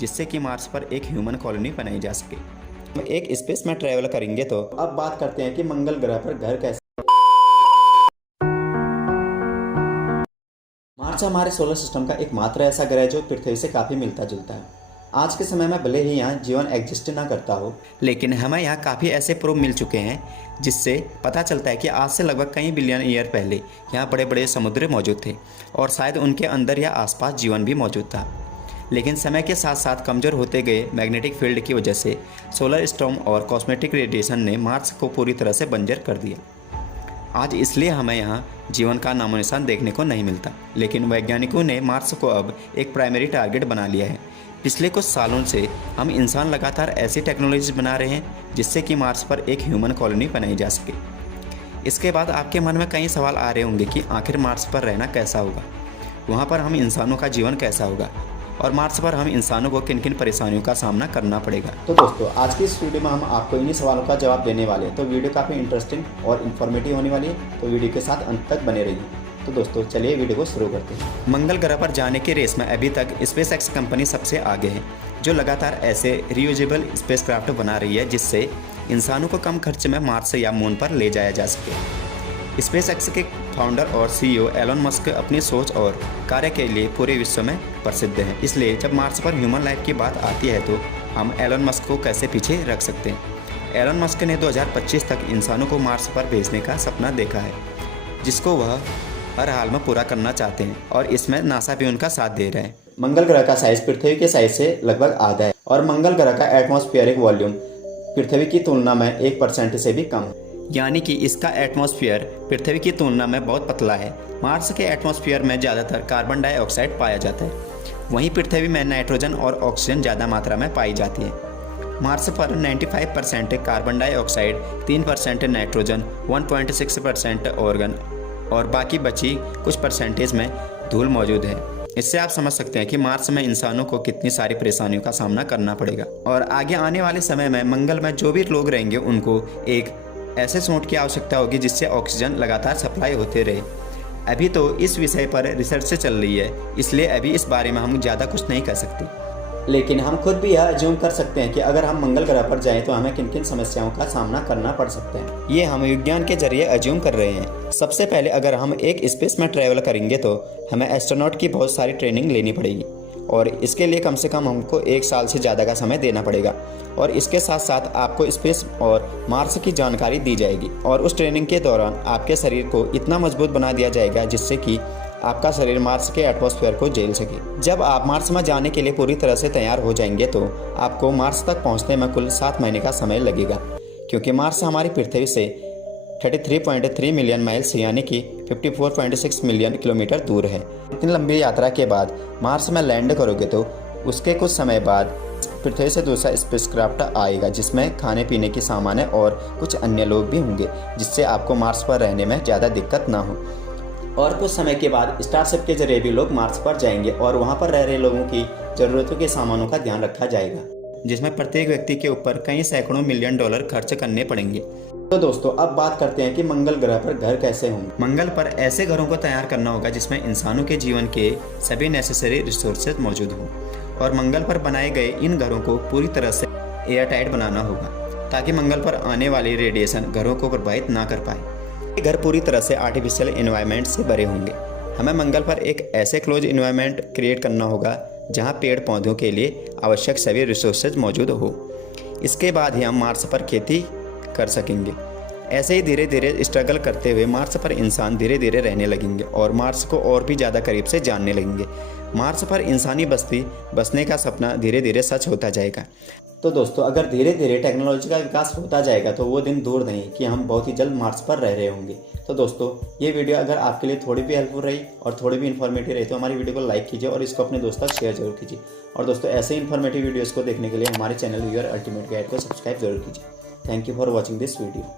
जिससे कि मार्स पर एक ह्यूमन कॉलोनी बनाई जा सके। हम एक स्पेस में ट्रैवल करेंगे। तो अब बात करते हैं कि मंगल ग्रह पर घर कैसे। मार्स हमारे सोलर सिस्टम का एकमात्र ऐसा ग्रह है जो पृथ्वी से काफ़ी मिलता जुलता है। आज के समय में भले ही यहाँ जीवन एग्जिस्ट ना करता हो, लेकिन हमें यहाँ काफ़ी ऐसे प्रूफ मिल चुके हैं जिससे पता चलता है कि आज से लगभग कई बिलियन ईयर पहले यहाँ बड़े बड़े समुद्र मौजूद थे और शायद उनके अंदर या आसपास जीवन भी मौजूद था। लेकिन समय के साथ साथ कमज़ोर होते गए मैग्नेटिक फील्ड की वजह से सोलर स्टॉर्म और कॉस्मेटिक रेडिएशन ने मार्स को पूरी तरह से बंजर कर दिया। आज इसलिए हमें यहाँ जीवन का नामो निशान देखने को नहीं मिलता, लेकिन वैज्ञानिकों ने मार्स को अब एक प्राइमरी टारगेट बना लिया है। पिछले कुछ सालों से हम इंसान लगातार ऐसी टेक्नोलॉजी बना रहे हैं जिससे कि मार्स पर एक ह्यूमन कॉलोनी बनाई जा सके। इसके बाद आपके मन में कई सवाल आ रहे होंगे कि आखिर मार्स पर रहना कैसा होगा, वहाँ पर हम इंसानों का जीवन कैसा होगा और मार्स पर हम इंसानों को किन किन परेशानियों का सामना करना पड़ेगा। तो दोस्तों, आज की इस वीडियो में हम आपको इन्हीं सवालों का जवाब देने वाले हैं। तो वीडियो काफ़ी इंटरेस्टिंग और इन्फॉर्मेटिव होने वाली है, तो वीडियो के साथ अंत तक बने रहिए। तो दोस्तों, चलिए वीडियो को शुरू करते हैं। मंगल ग्रह पर जाने की रेस में अभी तक स्पेसएक्स कंपनी सबसे आगे है, जो लगातार ऐसे रियूजेबल स्पेसक्राफ्ट बना रही है जिससे इंसानों को कम खर्च में मार्स या मून पर ले जाया जा सके। स्पेसएक्स के फाउंडर और सीईओ एलन मस्क अपनी सोच और कार्य के लिए पूरे विश्व में प्रसिद्ध हैं। इसलिए जब मार्स पर ह्यूमन लाइफ की बात आती है तो हम एलन मस्क को कैसे पीछे रख सकते हैं। एलन मस्क ने 2025 तक इंसानों को मार्स पर भेजने का सपना देखा है, जिसको वह हर हाल में पूरा करना चाहते हैं और इसमें नासा भी उनका साथ दे रहा है। मंगल ग्रह का साइज पृथ्वी के साइज से लगभग आधा है और मंगल ग्रह का एटमॉस्फेरिक वॉल्यूम पृथ्वी की तुलना में 1% से भी कम है, यानी कि इसका एटमॉस्फेयर पृथ्वी की तुलना में बहुत पतला है। मार्स के एटमॉस्फेयर में ज़्यादातर कार्बन डाइऑक्साइड पाया जाता है, वहीं पृथ्वी में नाइट्रोजन और ऑक्सीजन ज़्यादा मात्रा में पाई जाती है। मार्स पर 95% कार्बन डाइऑक्साइड, 3% नाइट्रोजन, 1.6% ऑर्गन और बाकी बची कुछ परसेंटेज में धूल मौजूद है। इससे आप समझ सकते हैं कि मार्स में इंसानों को कितनी सारी परेशानियों का सामना करना पड़ेगा और आगे आने वाले समय में मंगल में जो भी लोग रहेंगे उनको एक ऐसे सूट की आवश्यकता होगी जिससे ऑक्सीजन लगातार सप्लाई होते रहे। अभी तो इस विषय पर रिसर्च से चल रही है, इसलिए अभी इस बारे में हम ज़्यादा कुछ नहीं कह सकते, लेकिन हम खुद भी यह अज्यूम कर सकते हैं कि अगर हम मंगल ग्रह पर जाएं तो हमें किन किन समस्याओं का सामना करना पड़ सकता है। ये हम विज्ञान के जरिए अज्यूम कर रहे हैं। सबसे पहले अगर हम एक स्पेस में ट्रैवल करेंगे तो हमें एस्ट्रोनॉट की बहुत सारी ट्रेनिंग लेनी पड़ेगी और इसके लिए कम से कम हमको 1 साल से ज़्यादा का समय देना पड़ेगा और इसके साथ साथ आपको स्पेस और मार्स की जानकारी दी जाएगी और उस ट्रेनिंग के दौरान आपके शरीर को इतना मजबूत बना दिया जाएगा जिससे कि आपका शरीर मार्स के एटमॉस्फेयर को झेल सके। जब आप मार्स में जाने के लिए पूरी तरह से तैयार हो जाएंगे तो आपको मार्स तक पहुँचने में कुल 7 महीने का समय लगेगा, क्योंकि मार्स हमारी पृथ्वी से 33.3 मिलियन माइल्स यानी कि 54.6 मिलियन किलोमीटर दूर है। इतनी लंबी यात्रा के बाद मार्स में लैंड करोगे तो उसके कुछ समय बाद पृथ्वी से दूसरा स्पेसक्राफ्ट आएगा जिसमें खाने पीने की सामान है और कुछ अन्य लोग भी होंगे, जिससे आपको मार्स पर रहने में ज़्यादा दिक्कत ना हो। और कुछ समय के बाद स्टारशिप के जरिए भी लोग मार्स पर जाएंगे और वहाँ पर रह रहे लोगों की ज़रूरतों के सामानों का ध्यान रखा जाएगा, जिसमें प्रत्येक व्यक्ति के ऊपर कई सैकड़ों मिलियन डॉलर खर्च करने पड़ेंगे। तो दोस्तों, अब बात करते हैं कि मंगल ग्रह पर घर कैसे होंगे। मंगल पर ऐसे घरों को तैयार करना होगा जिसमें इंसानों के जीवन के सभी नेसेसरी रिसोर्सेज मौजूद हों और मंगल पर बनाए गए इन घरों को पूरी तरह से एयरटाइट बनाना होगा ताकि मंगल पर आने वाली रेडिएशन घरों को प्रभावित ना कर पाए। ये घर पूरी तरह से आर्टिफिशियल एनवायरनमेंट से भरे होंगे। हमें मंगल पर एक ऐसे क्लोज एनवायरनमेंट क्रिएट करना होगा जहाँ पेड़ पौधों के लिए आवश्यक सभी रिसोर्सेज मौजूद हो। इसके बाद ही हम मार्स पर खेती कर सकेंगे। ऐसे ही धीरे धीरे स्ट्रगल करते हुए मार्स पर इंसान धीरे धीरे रहने लगेंगे और मार्स को और भी ज़्यादा करीब से जानने लगेंगे। मार्स पर इंसानी बस्ती बसने का सपना धीरे धीरे सच होता जाएगा। तो दोस्तों, अगर धीरे धीरे टेक्नोलॉजी का विकास होता जाएगा तो वो दिन दूर नहीं कि हम बहुत ही जल्द मार्स पर रह रहे होंगे। तो दोस्तों, ये वीडियो अगर आपके लिए थोड़ी भी हेल्पफुल रही और थोड़ी भी इन्फॉर्मेटिव रही तो हमारी वीडियो को लाइक कीजिए और इसको अपने दोस्तों तक शेयर जरूर कीजिए। और दोस्तों, ऐसे ही इन्फॉर्मेटिव वीडियोज़ को देखने के लिए हमारे चैनल व्यूअर अल्टीमेट गाइड को सब्सक्राइब जरूर कीजिए। Thank you for watching this video.